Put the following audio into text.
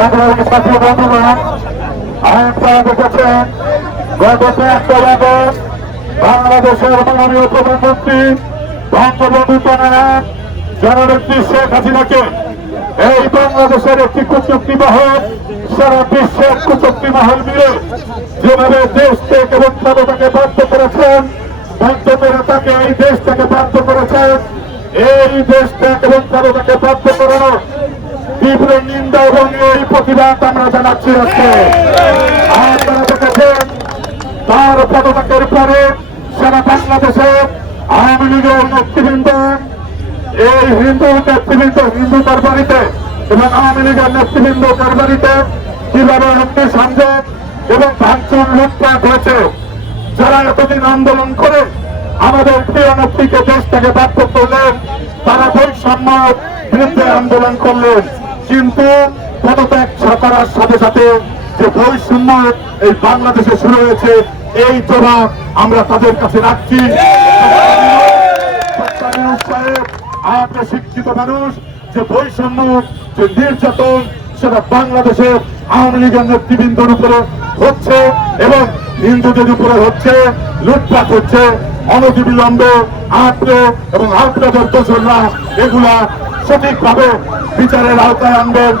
সংগ্রামী সাথী বন্ধুগণ আপনারা দেখেছেন গত একটা আগস্ট বাংলাদেশের মাননীয় প্রধানমন্ত্রী বঙ্গবন্ধু জননাথ জননেত্রী শেখ হাসিনাকে এই বাংলাদেশের একটি কুচুক্তি মহল সারা বিশ্বের কুচুক্তি মহল মিলে যেভাবে দেশ থেকে এবং ক্ষমতাকে বাধ্য করেছেন বাধ্য করে। তাকে এই দেশ থেকে বাধ্য করেছেন এই দেশ থেকে এবং ক্ষমতাকে বাধ্য করানোর তীব্র নিন্দা এবং এই প্রতিবাদ আমরা জানাচ্ছি আজকে। আপনারা দেখেছেন তার পদত্যাগের পরে সারা বাংলাদেশে আওয়ামী লীগের নেতৃবৃন্দ, এই হিন্দু নেতৃবৃন্দ, হিন্দু দরবারিতে এবং আওয়ামী লীগের নেতৃবৃন্দ দরবারিতে কীভাবে অগ্নি সংযোগ এবং ভাঙচুর লুটপাট হয়েছে, যারা এতদিন আন্দোলন করে আমাদের প্রিয় নেত্রীকে দেশ থেকে বাধ্য করলেন, তারা বৈষম্য বিরুদ্ধে আন্দোলন করলেন। কিন্তু পদত্যাগ করার সাথে সাথে যে বৈষম্য এই বাংলাদেশে শুরু হয়েছে, এই জবাব আমরা তাদের কাছে রাখছি। আপনি শিক্ষিত মানুষ, যে বৈষম্য, যে নির্যাতন, সেটা বাংলাদেশের আওয়ামী লীগের নেতৃবৃন্দর উপরে হচ্ছে এবং হিন্দুদের উপরে হচ্ছে, লুটপাট হচ্ছে, অনতিবিলম্বে আপনি এবং আপনাদের দোসররা এগুলা সঠিকভাবে বিচারের আওতায় আনবেন।